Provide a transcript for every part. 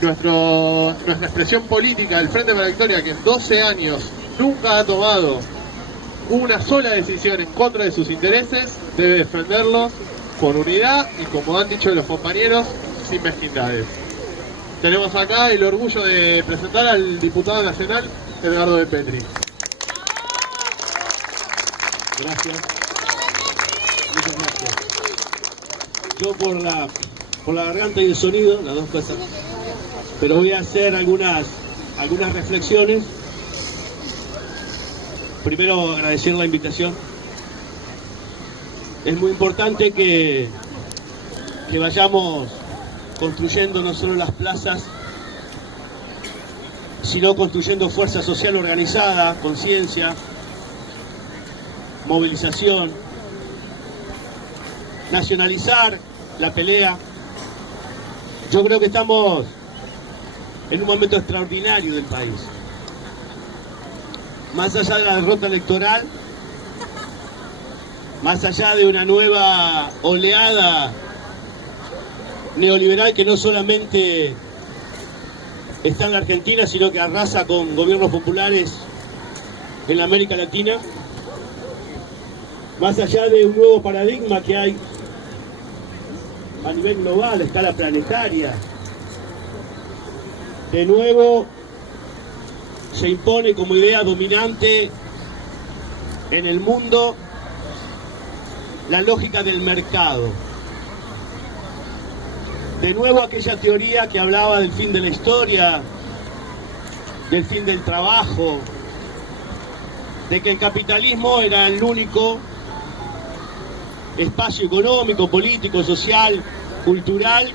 nuestra expresión política, el Frente para la Victoria, que en 12 años nunca ha tomado una sola decisión en contra de sus intereses, debe defenderlos con unidad y, como han dicho los compañeros, sin mezquindades. Tenemos acá el orgullo de presentar al diputado nacional Edgardo de Petri. Gracias. Muchas gracias. Yo por la garganta y el sonido, las dos cosas, pero voy a hacer algunas reflexiones. Primero, agradecer la invitación. Es muy importante que vayamos construyendo no solo las plazas, sino construyendo fuerza social organizada, conciencia, movilización, nacionalizar la pelea. Yo creo que estamos en un momento extraordinario del país. Más allá de la derrota electoral, más allá de una nueva oleada neoliberal que no solamente está en la Argentina, sino que arrasa con gobiernos populares en la América Latina, más allá de un nuevo paradigma que hay a nivel global, a escala planetaria, de nuevo se impone como idea dominante en el mundo la lógica del mercado. De nuevo aquella teoría que hablaba del fin de la historia, del fin del trabajo, de que el capitalismo era el único espacio económico, político, social, cultural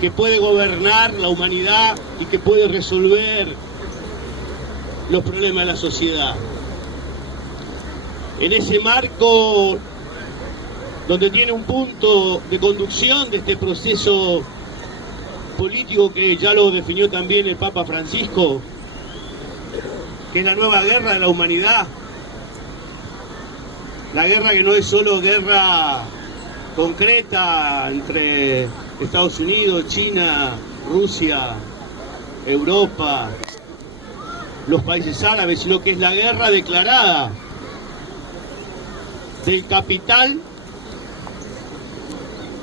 que puede gobernar la humanidad y que puede resolver los problemas de la sociedad. En ese marco, donde tiene un punto de conducción de este proceso político que ya lo definió también el Papa Francisco, que es la nueva guerra de la humanidad, la guerra que no es solo guerra concreta entre Estados Unidos, China, Rusia, Europa, los países árabes, sino que es la guerra declarada del capital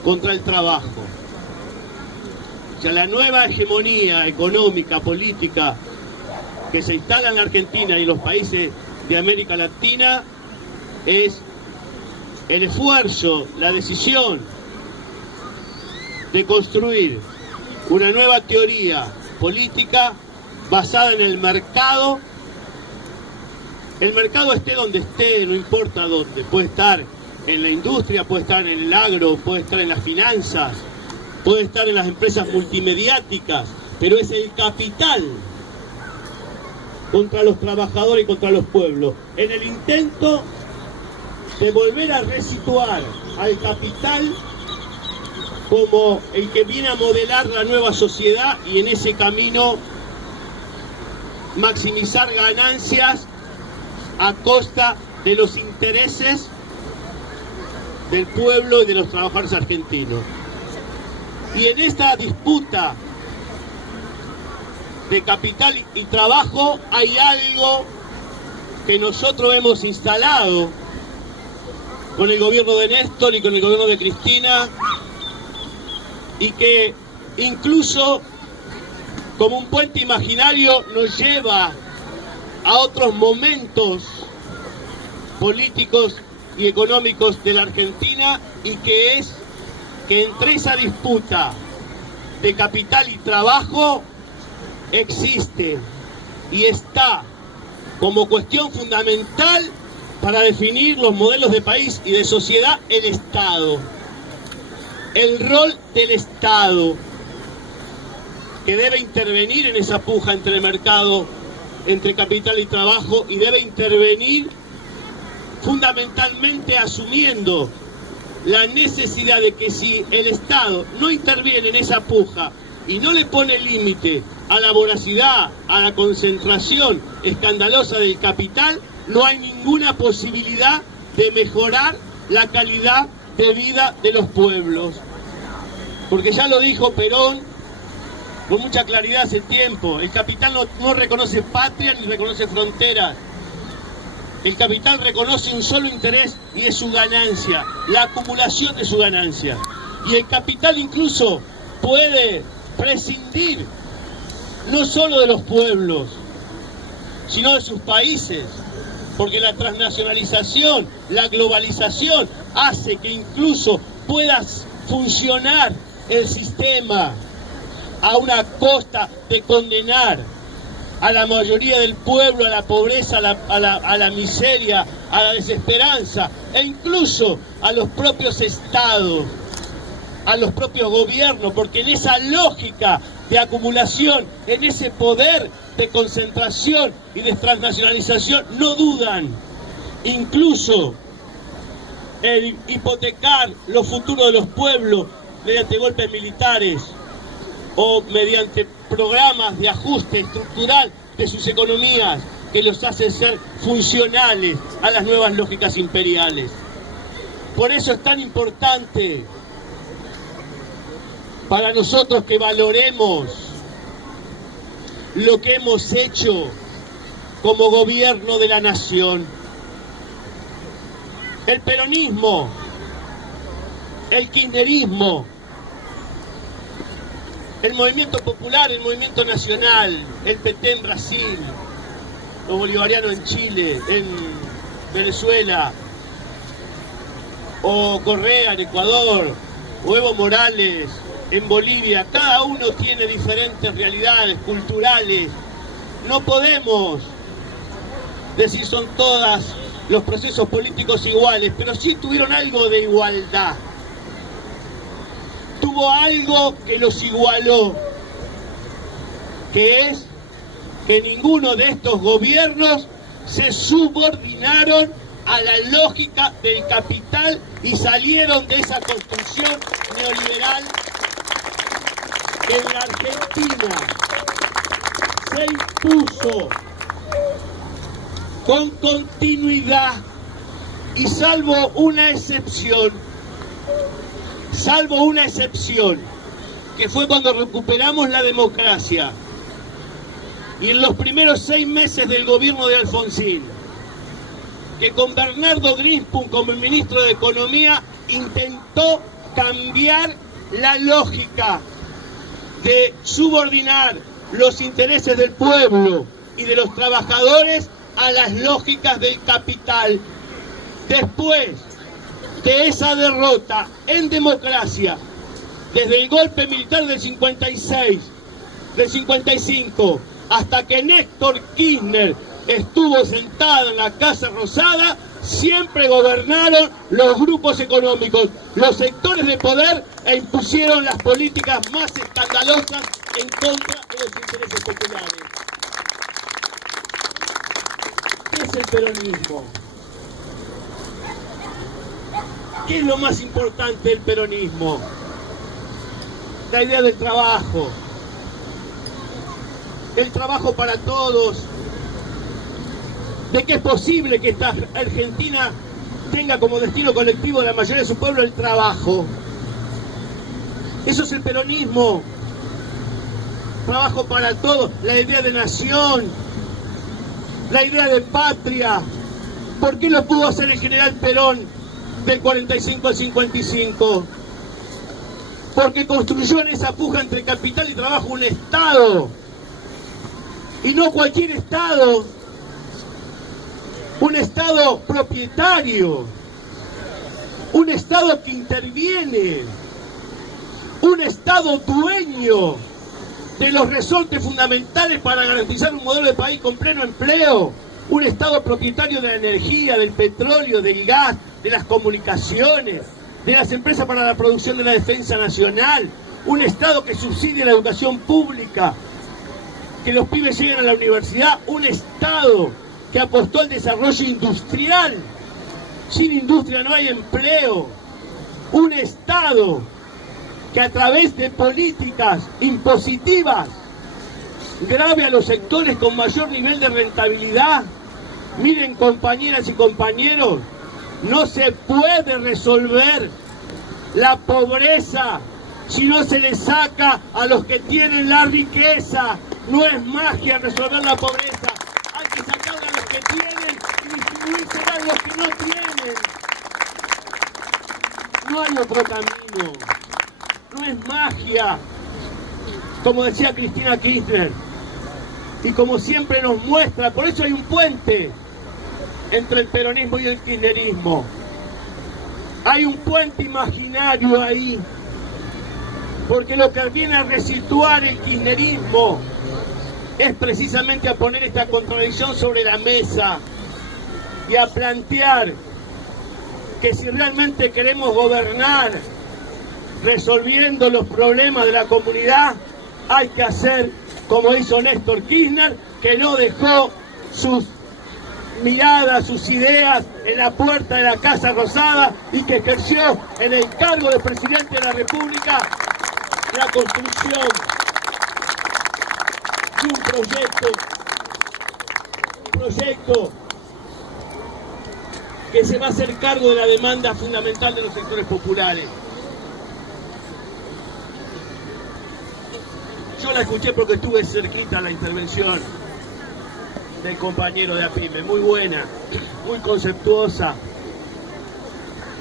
contra el trabajo. O sea, la nueva hegemonía económica, política que se instala en la Argentina y en los países de América Latina es el esfuerzo, la decisión de construir una nueva teoría política basada en el mercado. El mercado esté donde esté, no importa dónde, puede estar en la industria, puede estar en el agro, puede estar en las finanzas, puede estar en las empresas multimediáticas, pero es el capital contra los trabajadores y contra los pueblos, en el intento de volver a resituar al capital como el que viene a modelar la nueva sociedad y en ese camino maximizar ganancias a costa de los intereses del pueblo y de los trabajadores argentinos. Y en esta disputa de capital y trabajo hay algo que nosotros hemos instalado con el gobierno de Néstor y con el gobierno de Cristina, y que incluso como un puente imaginario nos lleva a otros momentos políticos y económicos de la Argentina, y que es que entre esa disputa de capital y trabajo existe y está como cuestión fundamental para definir los modelos de país y de sociedad el Estado. El rol del Estado, que debe intervenir en esa puja entre el mercado, entre capital y trabajo, y debe intervenir fundamentalmente asumiendo la necesidad de que si el Estado no interviene en esa puja y no le pone límite a la voracidad, a la concentración escandalosa del capital, no hay ninguna posibilidad de mejorar la calidad de vida de los pueblos. Porque ya lo dijo Perón con mucha claridad hace tiempo. El capital no reconoce patria ni reconoce fronteras. El capital reconoce un solo interés y es su ganancia, la acumulación de su ganancia. Y el capital incluso puede prescindir no solo de los pueblos, sino de sus países, porque la transnacionalización, la globalización hace que incluso pueda funcionar el sistema a una costa de condenar a la mayoría del pueblo a la pobreza, a la miseria, a la desesperanza, e incluso a los propios estados, a los propios gobiernos, porque en esa lógica de acumulación, en ese poder de concentración y de transnacionalización, no dudan incluso en hipotecar los futuros de los pueblos mediante golpes militares o mediante programas de ajuste estructural de sus economías que los hacen ser funcionales a las nuevas lógicas imperiales. Por eso es tan importante para nosotros que valoremos lo que hemos hecho como gobierno de la nación. El peronismo, el kirchnerismo, el movimiento popular, el movimiento nacional, el PT en Brasil, los bolivarianos en Chile, en Venezuela, o Correa en Ecuador, o Evo Morales en Bolivia, cada uno tiene diferentes realidades culturales. No podemos decir son todas los procesos políticos iguales, pero sí tuvieron algo de igualdad. Tuvo algo que los igualó, que es que ninguno de estos gobiernos se subordinaron a la lógica del capital y salieron de esa construcción neoliberal que en la Argentina se impuso con continuidad y salvo una excepción, que fue cuando recuperamos la democracia y en los primeros 6 meses del gobierno de Alfonsín, que con Bernardo Greenspun como ministro de Economía intentó cambiar la lógica de subordinar los intereses del pueblo y de los trabajadores a las lógicas del capital. Después de esa derrota en democracia, desde el golpe militar del 56, del 55, hasta que Néstor Kirchner estuvo sentado en la Casa Rosada, siempre gobernaron los grupos económicos, los sectores de poder, e impusieron las políticas más escandalosas en contra de los intereses populares. ¿Qué es el peronismo? ¿Qué es lo más importante del peronismo? La idea del trabajo. El trabajo para todos. De que es posible que esta Argentina tenga como destino colectivo de la mayoría de su pueblo el trabajo. Eso es el peronismo. Trabajo para todos. La idea de nación. La idea de patria. ¿Por qué lo pudo hacer el general Perón del 45 al 55? Porque construyó en esa puja entre capital y trabajo un Estado. Y no cualquier Estado. Un Estado propietario. Un Estado que interviene. Un Estado dueño de los resortes fundamentales para garantizar un modelo de país con pleno empleo. Un Estado propietario de la energía, del petróleo, del gas, de las comunicaciones, de las empresas para la producción de la defensa nacional. Un Estado que subsidia la educación pública, que los pibes lleguen a la universidad. Un Estado que apostó al desarrollo industrial. Sin industria no hay empleo. Un Estado que a través de políticas impositivas grave a los sectores con mayor nivel de rentabilidad. Miren, compañeras y compañeros, no se puede resolver la pobreza si no se le saca a los que tienen la riqueza. No es magia resolver la pobreza. Hay que sacarla a los que tienen y distribuírsela a los que no tienen. No hay otro camino. No es magia. Como decía Cristina Kirchner. Y como siempre nos muestra, por eso hay un puente entre el peronismo y el kirchnerismo. Hay un puente imaginario ahí. Porque lo que viene a resituar el kirchnerismo es precisamente a poner esta contradicción sobre la mesa y a plantear que si realmente queremos gobernar resolviendo los problemas de la comunidad, hay que hacer como hizo Néstor Kirchner, que no dejó sus miradas, sus ideas en la puerta de la Casa Rosada y que ejerció en el cargo de presidente de la República la construcción de un proyecto que se va a hacer cargo de la demanda fundamental de los sectores populares. Yo la escuché porque estuve cerquita a la intervención del compañero de APYME, muy buena, muy conceptuosa.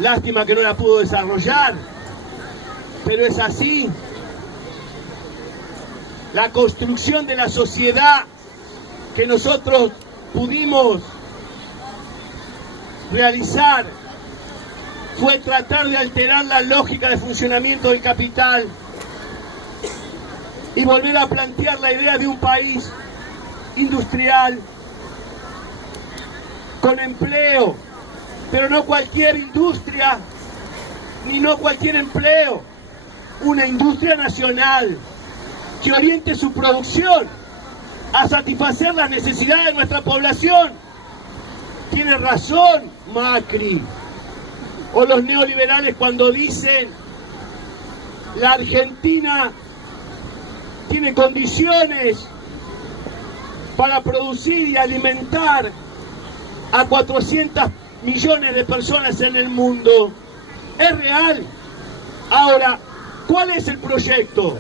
Lástima que no la pudo desarrollar, pero es así. La construcción de la sociedad que nosotros pudimos realizar fue tratar de alterar la lógica de funcionamiento del capital y volver a plantear la idea de un país industrial con empleo, pero no cualquier industria, ni no cualquier empleo, una industria nacional que oriente su producción a satisfacer las necesidades de nuestra población. Tiene razón Macri o los neoliberales cuando dicen la Argentina tiene condiciones para producir y alimentar a 400 millones de personas en el mundo. Es real. Ahora, ¿cuál es el proyecto?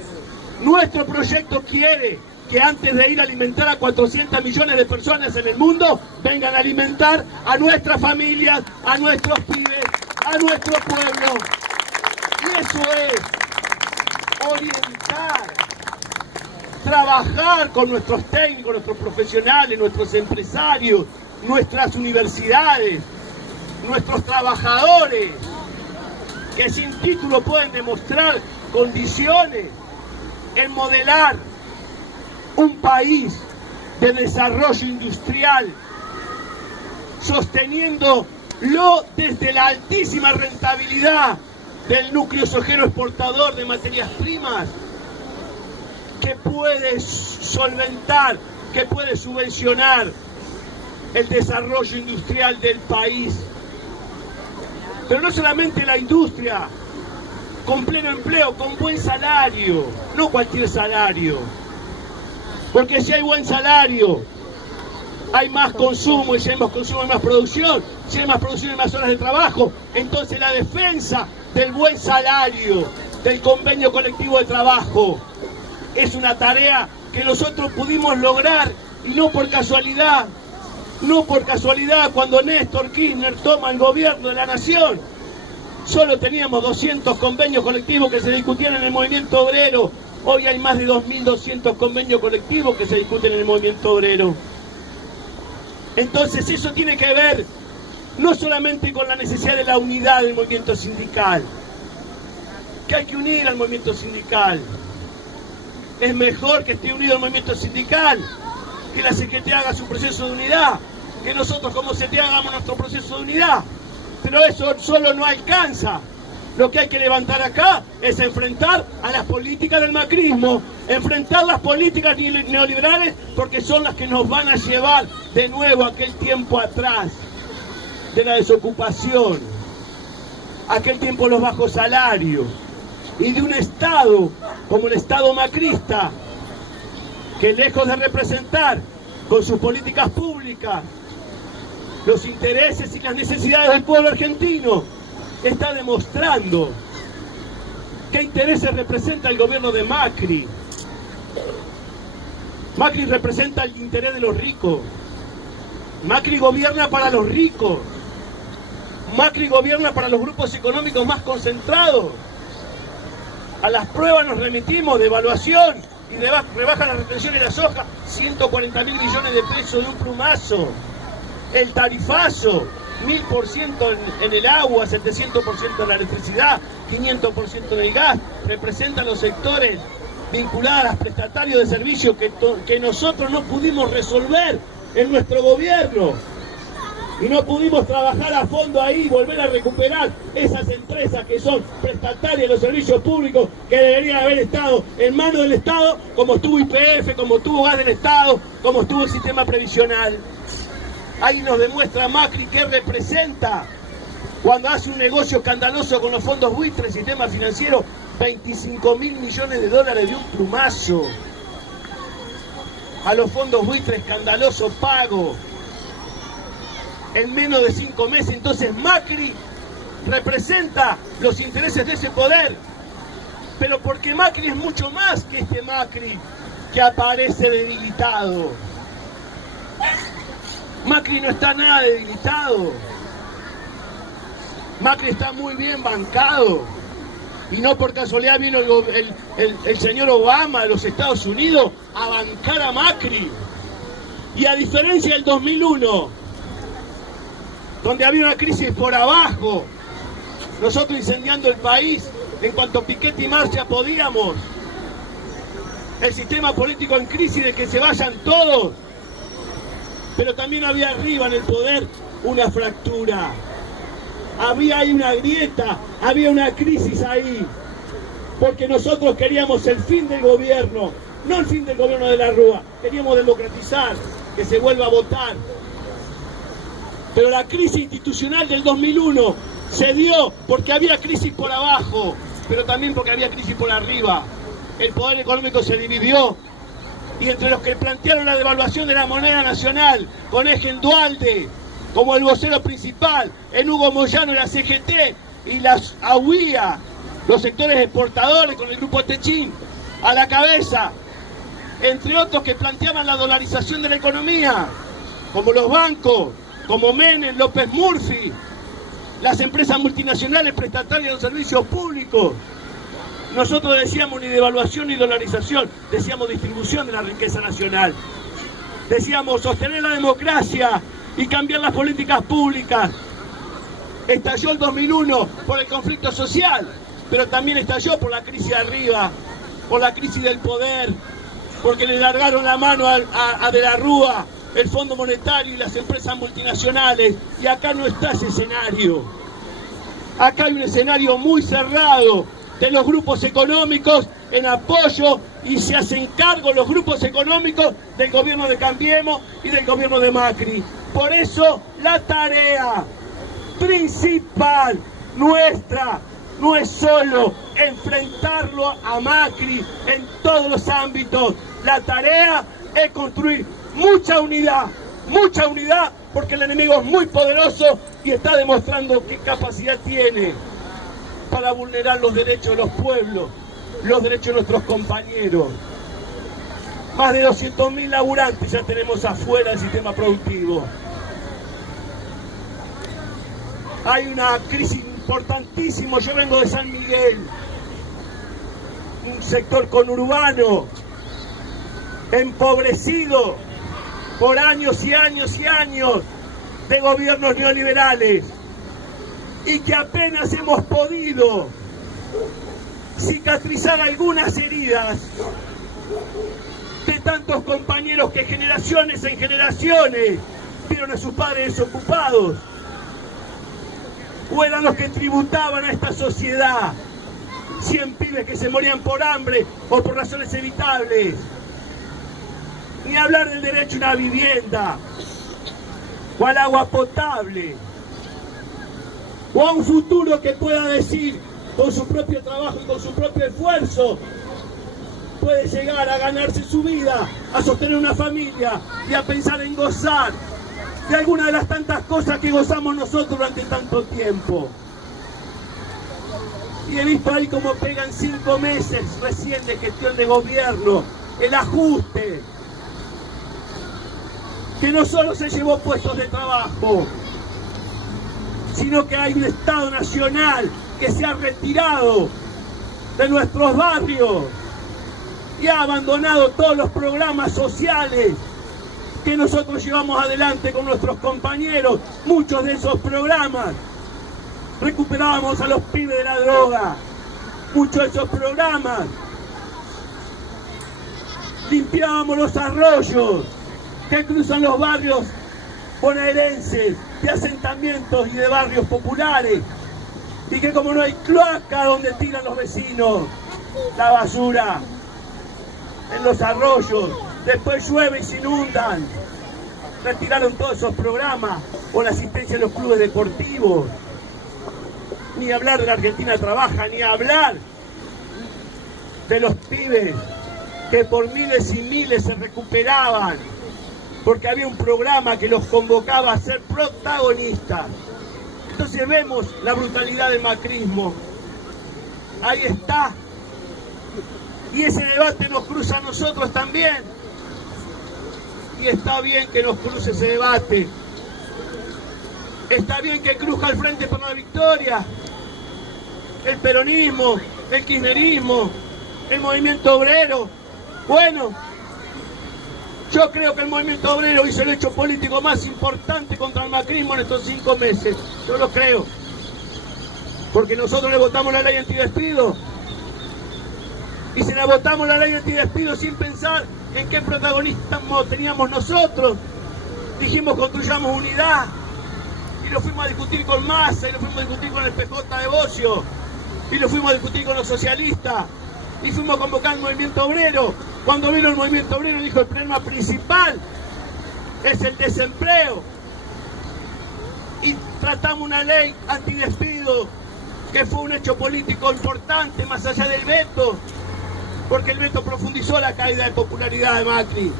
Nuestro proyecto quiere que antes de ir a alimentar a 400 millones de personas en el mundo, vengan a alimentar a nuestras familias, a nuestros pibes, a nuestro pueblo. Y eso es orientar, trabajar con nuestros técnicos, nuestros profesionales, nuestros empresarios, nuestras universidades, nuestros trabajadores, que sin título pueden demostrar condiciones en modelar un país de desarrollo industrial, sosteniéndolo desde la altísima rentabilidad del núcleo sojero exportador de materias primas, que puede solventar, que puede subvencionar el desarrollo industrial del país. Pero no solamente la industria, con pleno empleo, con buen salario, no cualquier salario. Porque si hay buen salario, hay más consumo, y si hay más consumo hay más producción, si hay más producción hay más horas de trabajo. Entonces la defensa del buen salario, del convenio colectivo de trabajo, es una tarea que nosotros pudimos lograr, y no por casualidad. No por casualidad, cuando Néstor Kirchner toma el gobierno de la nación, solo teníamos 200 convenios colectivos que se discutían en el movimiento obrero. Hoy hay más de 2.200 convenios colectivos que se discuten en el movimiento obrero. Entonces eso tiene que ver no solamente con la necesidad de la unidad del movimiento sindical, que hay que unir al movimiento sindical. Es mejor que esté unido al movimiento sindical, que la CGT haga su proceso de unidad, que nosotros como CGT hagamos nuestro proceso de unidad. Pero eso solo no alcanza. Lo que hay que levantar acá es enfrentar a las políticas del macrismo, enfrentar las políticas neoliberales, porque son las que nos van a llevar de nuevo a aquel tiempo atrás de la desocupación, aquel tiempo de los bajos salarios, y de un Estado como el Estado macrista, que lejos de representar con sus políticas públicas los intereses y las necesidades del pueblo argentino, está demostrando que ¿Qué intereses representa el gobierno de Macri? Macri representa el interés de los ricos. Macri gobierna para los ricos. Macri gobierna para los grupos económicos más concentrados. A las pruebas nos remitimos de evaluación y rebaja la retención de la soja, 140.000 millones de pesos de un plumazo. El tarifazo, 1000% en el agua, 700% en la electricidad, 500% en el gas, representan los sectores vinculados a prestatarios de servicios que nosotros no pudimos resolver en nuestro gobierno. Y no pudimos trabajar a fondo ahí y volver a recuperar esas empresas que son prestatarias de los servicios públicos que deberían haber estado en manos del Estado, como estuvo YPF, como estuvo Gas del Estado, como estuvo el sistema previsional. Ahí nos demuestra Macri qué representa cuando hace un negocio escandaloso con los fondos buitres, sistema financiero, 25.000 millones de dólares de un plumazo. A los fondos buitres, escandaloso pago. En menos de 5 meses, entonces Macri representa los intereses de ese poder, pero porque Macri es mucho más que este Macri que aparece debilitado. Macri no está nada debilitado. Macri está muy bien bancado. Y no por casualidad vino el señor Obama de los Estados Unidos a bancar a Macri. Y a diferencia del 2001, donde había una crisis por abajo, nosotros incendiando el país en cuanto Piquete y Marcha podíamos, el sistema político en crisis de que se vayan todos, pero también había arriba en el poder una fractura, había ahí una grieta, había una crisis ahí, porque nosotros queríamos el fin del gobierno, no el fin del gobierno de la Rúa, queríamos democratizar, que se vuelva a votar. Pero la crisis institucional del 2001 se dio porque había crisis por abajo, pero también porque había crisis por arriba. El poder económico se dividió y entre los que plantearon la devaluación de la moneda nacional, con eje en Dualde, como el vocero principal, en Hugo Moyano y la CGT y las AUIA, los sectores exportadores con el grupo Techín a la cabeza, entre otros que planteaban la dolarización de la economía, como los bancos, como Menem, López Murphy, las empresas multinacionales prestatarias de los servicios públicos. Nosotros decíamos ni devaluación ni dolarización, decíamos distribución de la riqueza nacional. Decíamos sostener la democracia y cambiar las políticas públicas. Estalló el 2001 por el conflicto social, pero también estalló por la crisis de arriba, por la crisis del poder, porque le largaron la mano a De la Rúa, el Fondo Monetario y las empresas multinacionales, y acá no está ese escenario. Acá hay un escenario muy cerrado de los grupos económicos en apoyo y se hacen cargo los grupos económicos del gobierno de Cambiemos y del gobierno de Macri. Por eso la tarea principal nuestra no es solo enfrentarlo a Macri en todos los ámbitos. La tarea es construir mucha unidad, porque el enemigo es muy poderoso y está demostrando qué capacidad tiene para vulnerar los derechos de los pueblos, los derechos de nuestros compañeros. Más de 200.000 laburantes ya tenemos afuera del sistema productivo. Hay una crisis importantísima. Yo vengo de San Miguel, un sector conurbano, empobrecido por años y años y años de gobiernos neoliberales, y que apenas hemos podido cicatrizar algunas heridas de tantos compañeros que generaciones en generaciones vieron a sus padres desocupados, o eran los que tributaban a esta sociedad, 100 pibes que se morían por hambre o por razones evitables. Ni hablar del derecho a una vivienda, o al agua potable, o a un futuro que pueda decir con su propio trabajo y con su propio esfuerzo puede llegar a ganarse su vida, a sostener una familia y a pensar en gozar de alguna de las tantas cosas que gozamos nosotros durante tanto tiempo. Y he visto ahí cómo pegan 5 meses recién de gestión de gobierno, el ajuste, que no solo se llevó puestos de trabajo, sino que hay un Estado nacional que se ha retirado de nuestros barrios y ha abandonado todos los programas sociales que nosotros llevamos adelante con nuestros compañeros. Muchos de esos programas recuperábamos a los pibes de la droga, muchos de esos programas limpiábamos los arroyos que cruzan los barrios bonaerenses, de asentamientos y de barrios populares, y que como no hay cloaca donde tiran los vecinos la basura en los arroyos, después llueve y se inundan. Retiraron todos esos programas, o la asistencia a los clubes deportivos. Ni hablar de la Argentina Trabaja, ni hablar de los pibes que por miles y miles se recuperaban, porque había un programa que los convocaba a ser protagonistas. Entonces vemos la brutalidad del macrismo. Ahí está. Y ese debate nos cruza a nosotros también. Y está bien que nos cruce ese debate. Está bien que cruzca el Frente por la Victoria, el peronismo, el kirchnerismo, el movimiento obrero. Bueno, yo creo que el movimiento obrero hizo el hecho político más importante contra el macrismo en estos 5 meses. Yo lo creo. Porque nosotros le votamos la ley antidespido. Y se la votamos la ley antidespido sin pensar en qué protagonismo teníamos nosotros. Dijimos construyamos unidad. Y lo fuimos a discutir con Massa, y lo fuimos a discutir con el PJ de Bocio, y lo fuimos a discutir con los socialistas, y fuimos a convocar al movimiento obrero. Cuando vino el movimiento obrero dijo el problema principal es el desempleo. Y tratamos una ley antidespido que fue un hecho político importante más allá del veto, porque el veto profundizó la caída de popularidad de Macri.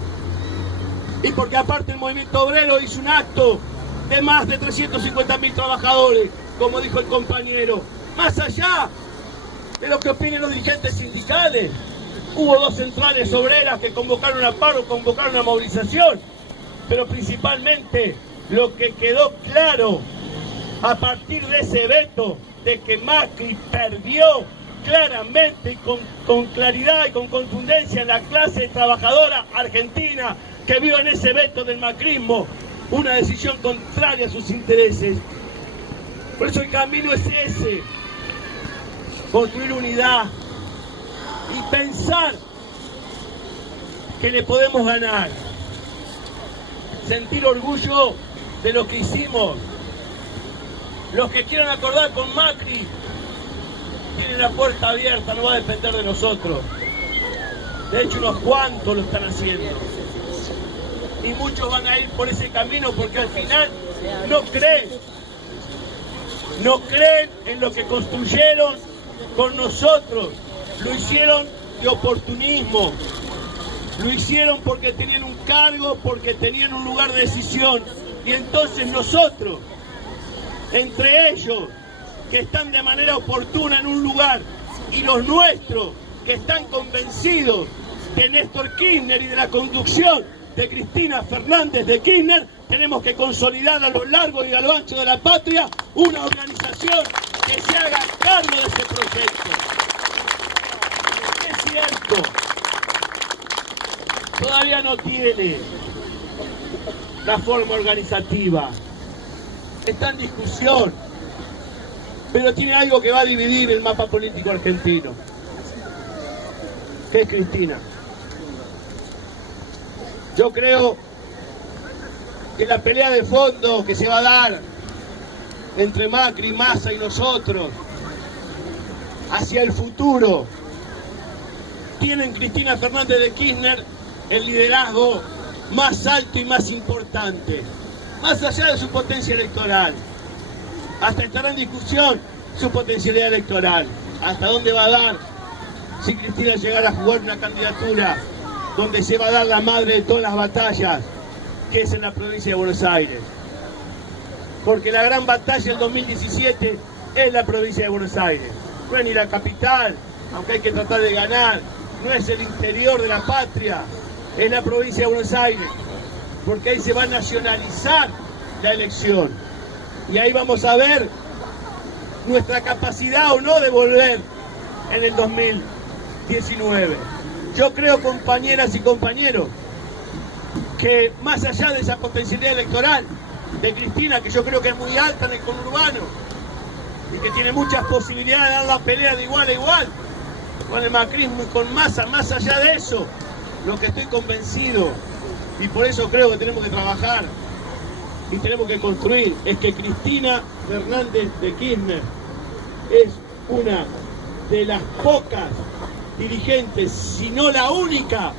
Y porque aparte el movimiento obrero hizo un acto de más de 350.000 trabajadores, como dijo el compañero. Más allá de lo que opinen los dirigentes sindicales, hubo 2 centrales obreras que convocaron a paro, convocaron a movilización, pero principalmente lo que quedó claro a partir de ese veto, de que Macri perdió claramente y con claridad y con contundencia en la clase trabajadora argentina que vio en ese veto del macrismo una decisión contraria a sus intereses. Por eso el camino es ese: construir unidad y pensar que le podemos ganar, sentir orgullo de lo que hicimos. Los que quieran acordar con Macri tienen la puerta abierta, no va a depender de nosotros. De hecho, unos cuantos lo están haciendo. Y muchos van a ir por ese camino porque al final no creen en lo que construyeron con nosotros. Lo hicieron de oportunismo, lo hicieron porque tenían un cargo, porque tenían un lugar de decisión. Y entonces nosotros, entre ellos que están de manera oportuna en un lugar y los nuestros que están convencidos de Néstor Kirchner y de la conducción de Cristina Fernández de Kirchner, tenemos que consolidar a lo largo y a lo ancho de la patria una organización que se haga cargo de ese proyecto. Es cierto, todavía no tiene la forma organizativa, está en discusión, pero tiene algo que va a dividir el mapa político argentino, que es Cristina. Yo creo que la pelea de fondo que se va a dar entre Macri, Massa y nosotros hacia el futuro tiene en Cristina Fernández de Kirchner el liderazgo más alto y más importante, más allá de su potencia electoral. Hasta estará en discusión su potencialidad electoral. ¿Hasta dónde va a dar si Cristina llegara a jugar una candidatura donde se va a dar la madre de todas las batallas, que es en la provincia de Buenos Aires? Porque la gran batalla del 2017 es la provincia de Buenos Aires. no es ni la capital, aunque hay que tratar de ganar, no es el interior de la patria, es la provincia de Buenos Aires, porque ahí se va a nacionalizar la elección. Y ahí vamos a ver nuestra capacidad o no de volver en el 2019. Yo creo, compañeras y compañeros, que más allá de esa potencialidad electoral de Cristina, que yo creo que es muy alta en el conurbano y que tiene muchas posibilidades de dar la pelea de igual a igual con el macrismo y con Massa, más allá de eso, lo que estoy convencido, y por eso creo que tenemos que trabajar y tenemos que construir, es que Cristina Fernández de Kirchner es una de las pocas dirigentes, si no la única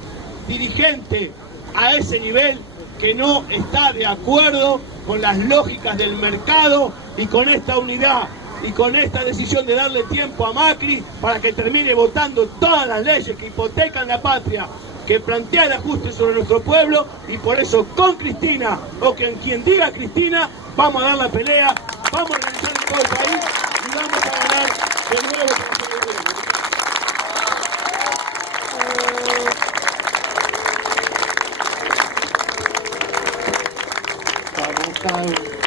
dirigente a ese nivel que no está de acuerdo con las lógicas del mercado y con esta unidad y con esta decisión de darle tiempo a Macri para que termine votando todas las leyes que hipotecan la patria, que plantea el ajuste sobre nuestro pueblo, y por eso con Cristina, o quien diga Cristina, vamos a dar la pelea, vamos a organizar en todo el país y vamos a ganar de nuevo. Vamos a